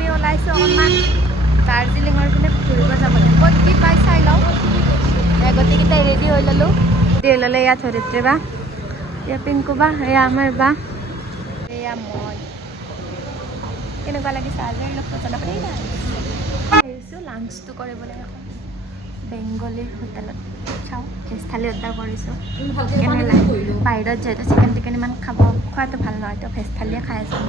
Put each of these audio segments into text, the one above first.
আমি ওলাইছোঁ অকণমান দাৰ্জিলিঙৰ পিনে ঘূৰিব যাবলৈ। ক'ত কি পাই চাই লওঁ। গোটেইকেইটাই ৰেডি হৈ ল'লোঁ। ল'লে এয়া ধৰিত্ৰী বা, এয়া পিংকু বা, এয়া আমাৰ বা, এয়া মই। কেনেকুৱা লাগিছে আজি আহিছোঁ লাঞ্চটো কৰিবলৈ এখন বেংগলী হোটেলত। চাওঁ ভেজ থালি অৰ্ডাৰ কৰিছোঁ। কেনে লাগে বাহিৰত যিহেতু চিকেন টিকেন ইমান খোৱাটো ভাল নহয়, তো ভেজ থালিয়ে খাই আছোঁ।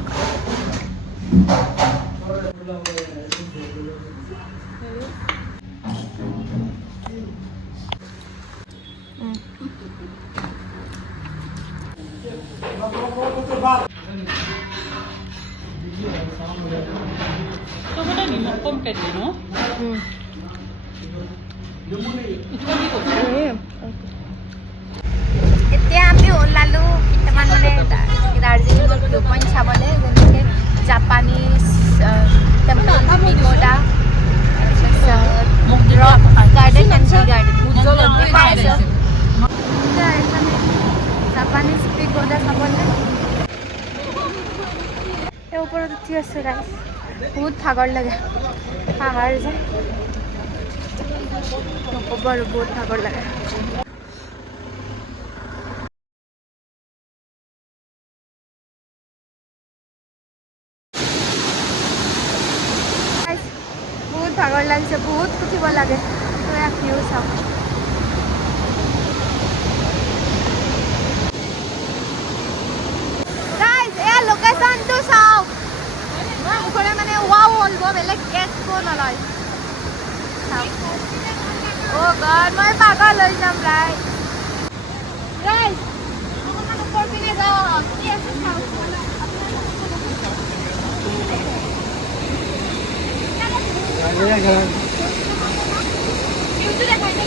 এতিয়া আমি ওলালোঁ কেইটামান মানে দাৰ্জিলিঙৰ ভিউ পইণ্ট চাবলৈ, যেনেকৈ Japanese temple pagoda, rock garden and tea garden দেখাই আছোঁ। এইফালে জাপানীজ পেগোডা চাবলৈ এই ওপৰত উঠি আছোঁ। ৰাইজ বহুত ভাগৰ লাগে, পাহাৰ যে নক'ব আৰু বহুত ভাগৰ লাগে। বহুত ভাগৰ লাগিছে, বহুত উঠিব লাগে। তো এক ভিউ চাওঁ। লোকেশ্যনটো চাওক, মই মুখৰে মানে ৱাও হ'লব বেলেগ একো নলয়। অ' গড মই পাগল হৈ যাম। ৰাইজ অকণমান ওপৰ পিনে যাওক, কি আছে চাওক। ভিউটো দেখাই দে।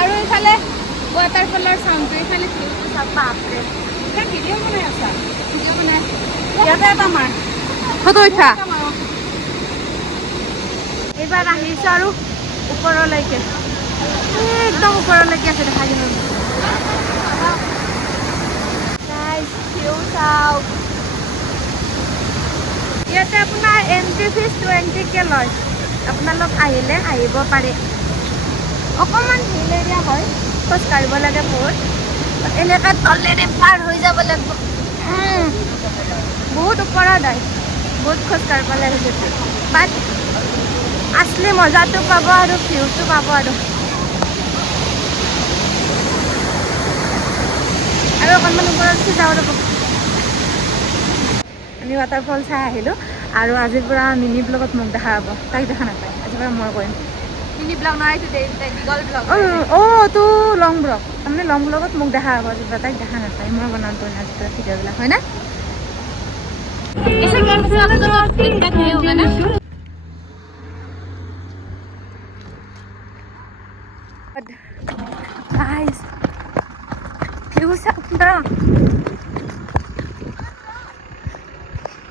আৰু এইফালে ৱাটাৰফলৰ চাউণ্ডটো, এইফালে ভিউটো চাওক। বাপৰে ভিডিঅ' বনাই আছা? ভিডিঅ' বনাই ইয়াতে এটা মাৰ ফটো উঠা। এইবাৰ আহিছোঁ আৰু ওপৰলৈকে, একদম ওপৰলৈকে আছে দেখা কিনে। ভিউ চাওক। ইয়াতে আপোনাৰ এণ্ট্ৰি ফিজ 20K লয়। আপোনালোক আহিব পাৰে। অকণমান হিল এৰিয়া হয়, খোজ কাঢ়িব লাগে বহুত। এনেকৈ তলেৰে পাৰ হৈ যাব লাগিব, বহুত ওপৰত হয়, বহুত খোজ কাঢ়িব লাগে। বাট আচলি মজাটো পাব আৰু ভিউটো পাব আৰু অকণমান ওপৰত উঠি যাওঁ ৰ'ব। আমি ৱাটাৰফল চাই আহিলোঁ আৰু আজিৰ পৰা মিনি ব্লগত মোক দেখা পাব। তাইক দেখা নাপায়, আজিৰ পৰা মই কৰিম মিনি ব্লগ। নহয় দীঘল ব্লগ। অ' তো লং ব্লগ, তাৰমানে লং ব্লগত মোক দেখা পাব। আজিৰ পৰা তাইক দেখা নাপায়, মই বনাওঁ তো আজিৰ পৰা ভিডিঅ'বিলাক, হয় না?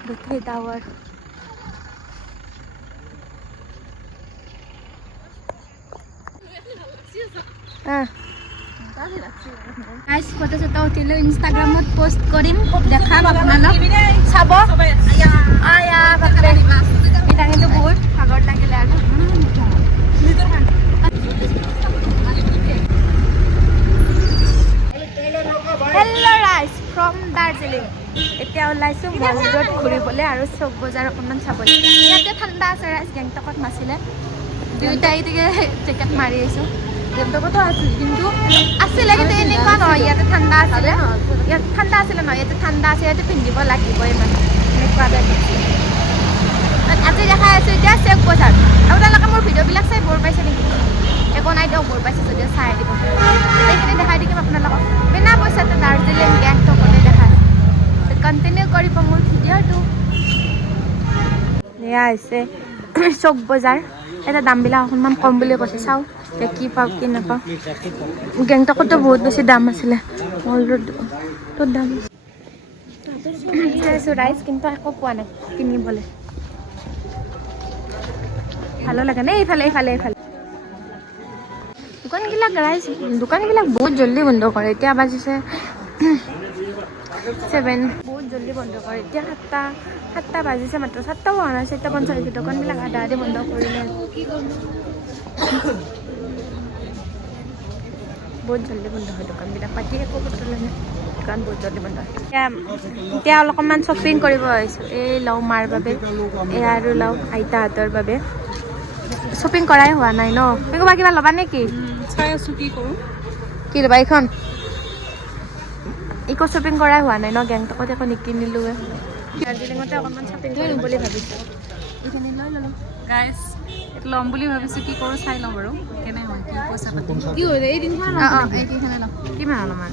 গোটেই টাৱাৰ ফটো চটো উঠিলোঁ, ইনষ্টাগ্ৰামত পষ্ট কৰিম, দেখাম আপোনালোক চাব। কিন্তু বহুত ভাগৰ লাগিলে আৰু হেল্ল' ৰাইজ ফ্ৰম দাৰ্জিলিং। এতিয়া ওলাইছোঁ মল ৰোড ঘূৰিবলৈ আৰু চক বজাৰ অকণমান চাবলৈ। ইয়াতে ঠাণ্ডা আছে ৰাইজ, গেংটকত নাছিলে। দুয়োটাই জেকেট মাৰি আহিছোঁ। গেংটকতো আছিল, কিন্তু আছিলে কিন্তু এনেকুৱা নহয়। ইয়াতে ঠাণ্ডা আছিলে, ইয়াত ঠাণ্ডা আছিলে নহয়, ইয়াতে ঠাণ্ডা আছে, ইয়াতে পিন্ধিব লাগিবই মানে এনেকুৱা টাইপ। আজি দেখাই আছোঁ এতিয়া চক বজাৰ। আপোনালোকে মোৰ ভিডিঅ'বিলাক চাই বৰ পাইছে নেকি? একো নাই দিয়ক, বৰ পাইছে যদিও চাই দিব। গোটেইখিনি দেখাই দিম আপোনালোকক বিনা পইচাতে দাৰ্জিলিং গেংটকতে দেখাই। কণ্টিনিউ কৰিব মোৰ ভিডিঅ'টো। এয়া হৈছে চক বজাৰ। এতিয়া দামবিলাক অকণমান কম বুলি কৈছে, চাওঁ এতিয়া কি পাওঁ কি নাপাওঁ। গেংটকতো বহুত বেছি দাম আছিলে, মল ৰোডটোত দাম চাইছোঁ ৰাইজ, কিন্তু একো পোৱা নাই কিনিবলৈ। ভালো লাগে নে এইফালে দোকানবিলাক বহুত জলদি বন্ধ কৰে এতিয়া বাজিছে 7 বহুত জলদি বন্ধ কৰে এতিয়া 7টা বাজিছে মাত্ৰ 7টা হোৱা নাই 7:45 দোকানবিলাক আধা বন্ধ কৰিলে বহুত জলদি বন্ধ হয় দোকানবিলাক বাকী একো বস্তু নাই দোকান বহুত জলদি বন্ধ হয় এতিয়া অলপমান শ্বপিং কৰিব আহিছোঁ এই লওঁ মাৰ বাবে এই আৰু লওঁ আইতাহঁতৰ বাবে শ্বপিং কৰাই হোৱা নাই ন কিবা ল'বা নেকি চাই আছোঁ কি কৰোঁ কি ল'বা এইখন একো শ্বপিং কৰাই হোৱা নাই ন গেংটকত একো নিকিনিলোৱে দাৰ্জিলিঙতে অকণমান শ্বপিং কৰিম বুলি ভাবিছোঁ এইখিনি লৈ ল'লোঁ গাইজ ল'ম বুলি ভাবিছোঁ কি কৰোঁ চাই ল'ম বাৰু কেনে হয় কি পইচা পাতি কি হৈ যায় এইদিনখন এইকেইখনে ল'ম কিমান অলপমান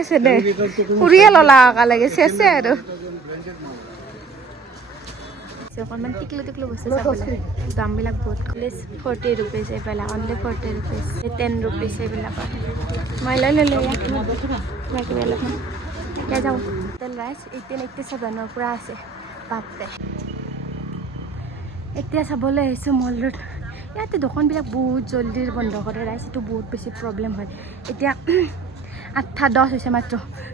আছে দে ফুৰিয়ে ল'লা লাগে চেছে আৰু অকণমান টিকলো বস্তু চাবলৈ দামবিলাক বহুত প্লিজ 40 rupees এইবিলাক অনলি 40 rupees 10 rupees এইবিলাকত মই লৈ ল'লোঁ কিবা অলপমান এতিয়া যাওঁ হোটেল ৰাইচ 1887ৰ পৰা আছে বাপৰে এতিয়া চাবলৈ আহিছোঁ মল ৰোড ইয়াতে দোকানবিলাক বহুত জলদি বন্ধ কৰে ৰাইচ এইটো বহুত বেছি প্ৰব্লেম হয় এতিয়া 8:10 হৈছে মাত্ৰ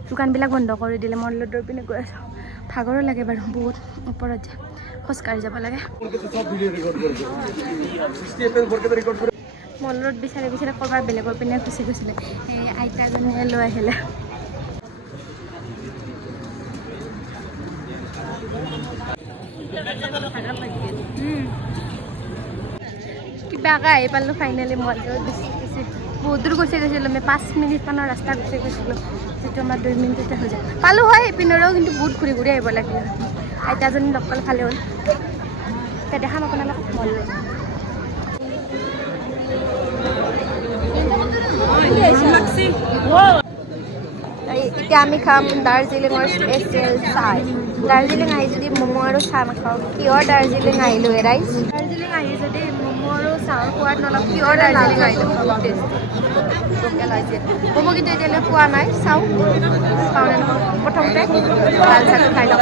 দোকানবিলাক বন্ধ কৰি দিলে মল ৰোডৰ পিনে গৈ আছোঁ ভাগৰো লাগে বাৰু বহুত ওপৰত যায় খোজকাঢ়ি যাব লাগে মল ৰোড বিচাৰি ক'ৰবাত বেলেগৰ পিনে গুচি গৈছিলে সেই আইতাজনীয়ে লৈ আহিলে কিবাকৈ আহি পালোঁ ফাইনেলি মল ৰোড বহুত দূৰ গৈছিলোঁ আমি 5 মিনিটমানৰ ৰাস্তা গুচি গৈছিলোঁ যিটো আমাৰ 2 মিনিটতে হৈ যায় পালোঁ হয় ইপিনৰেও কিন্তু বহুত ঘূৰি আহিব লাগিলে আইতাজনী লগ পালে ভালে হ'ল এতিয়া দেখাম আপোনালোকক মল ৰোড এতিয়া আমি খাম দাৰ্জিলিঙৰ স্পেচিয়েল চাহ দাৰ্জিলিং আহি যদি ম'ম' আৰু চাহ নাখাওঁ কিয় দাৰ্জিলিং আহিলোঁ ৰাইজ দাৰ্জিলিং আহি যদি ম'ম' আৰু চাহৰ সোৱাদ নলওঁ কিয় দাৰ্জিলিং আহিলোঁ বহুত টেষ্টি লোকেল হৈছে ম'ম' কিন্তু এতিয়ালৈ খোৱা নাই চাওঁ খাওঁ নে নাখাওঁ প্ৰথমতে লাল চাহটো খাই লওঁ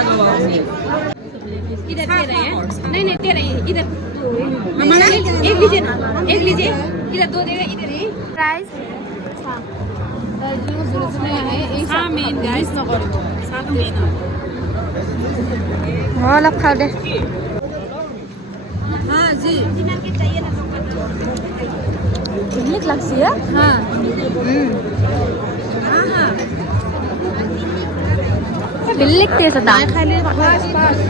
प्राइस अलग खाओ दे हाँ जी कितनी लगती है हाँ हाँ बिल्ली टेस्ट होता है खाली पास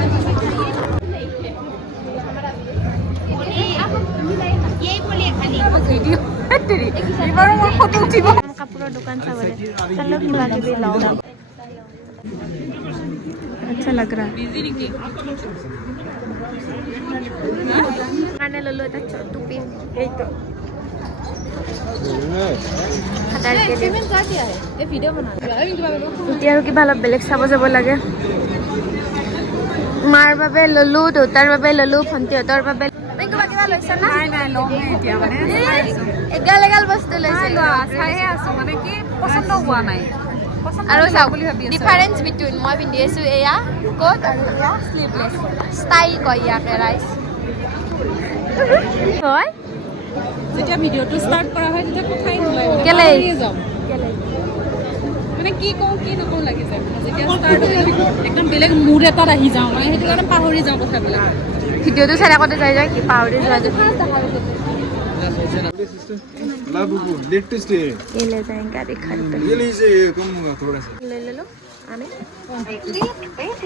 কাপোৰৰ দোকান চাবলৈ চলো কিবা কিবি লওঁ আচ্ছা লাগ ৰা কাৰণে ল'লো এটা টুপি এইটো এতিয়া আৰু কিবা অলপ বেলেগ চাব যাব লাগে মাৰ বাবে ল'লো দেউতাৰ বাবে ল'লো ভণ্টিহঁতৰ বাবে কিবা লৈছা না নাই ল'মহে এতিয়া মানে এগাল বস্তু লৈছে চাইহে আছোঁ মানে কি পচন্দ হোৱা নাই আৰু চাওক ডিফাৰেঞ্চ বিটুইন মই পিন্ধি আছোঁ এয়া কোট আৰু এয়া স্লিভলেছ ষ্টাইল কয় ইয়াকে ৰাইজ হয় যেতিয়া ভিডিঅ'টো ষ্টাৰ্ট কৰা হয় তেতিয়া কথাই নোলায় কেলে যাওঁ মানে কি কওঁ কি নকওঁ লাগি যায় যেতিয়া ষ্টাৰ্ট হয় একদম বেলেগ মুড এটাত আহি যাওঁ মানে সেইটো কাৰণে পাহৰি যাওঁ কথাবিলাক ভিডিঅ'টো চাই থাকোঁতে যাই কি পাহৰি যোৱা যে लेटेस्ट है ये ले जाएंगे दिखाते ये लीजिए कम होगा थोड़ा सा ले ले लो आने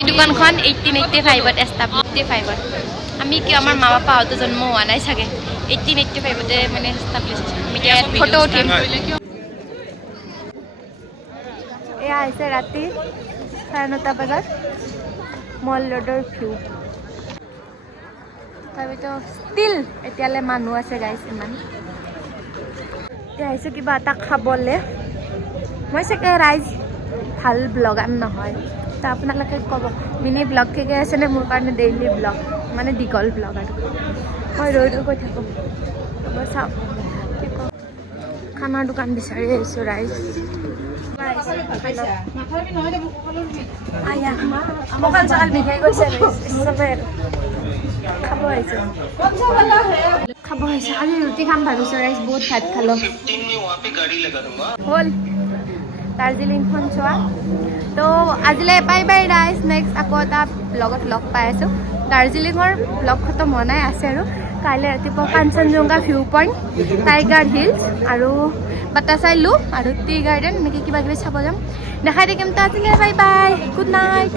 दुकानখন 1885 এস্টাব্লিশ আমি কি আমাৰ মা বাপাহঁতো জন্ম হোৱা নাই চাগে 1885 মানে এস্টাব্লিশ আমি ইয়াত ফটো উঠিম এয়া আছে ৰাতি 9:30 বজাত মল ৰোডৰ ভিউ তাৰপিছত ষ্টিল এতিয়ালৈ মানুহ আছে গাইছ ইমান এতিয়া আহিছোঁ কিবা এটা খাবলৈ মই চাগে ৰাইজ ভাল ব্লগাৰ নহয় তো আপোনালোকে ক'ব মিনি ব্লগ ঠিকে আছেনে মোৰ কাৰণে ডেইলি ব্লগ মানে দীঘল ব্লগ আৰু মই ৰৈ গৈ থাকোঁ চাওঁ কি কওঁ খানাৰ দোকান বিচাৰি আহিছোঁ ৰাইজ আয়া মকাল চকাল বিখাই গৈছে চবে খাব আহিছোঁ আজি ৰুটি খাম ভাবিছোঁ ৰাইজ বহুত ভাত খালোঁ হ'ল দাৰ্জিলিংখন চোৱা তো আজিলৈ বাই বাই ৰাইজ নেক্সট আকৌ এটা ব্লগত লগ পাই আছোঁ দাৰ্জিলিঙৰ ব্লগ খতম হোৱা নাই আছে আৰু কাইলৈ ৰাতিপুৱা Kanchenjunga view point tiger hills আৰু বাটাচাই লুপ আৰু টি গাৰ্ডেন এনেকৈ কিবা কিবি চাব যাম দেখাই থাকিম তো আজিলৈ বাই বাই গুড নাইট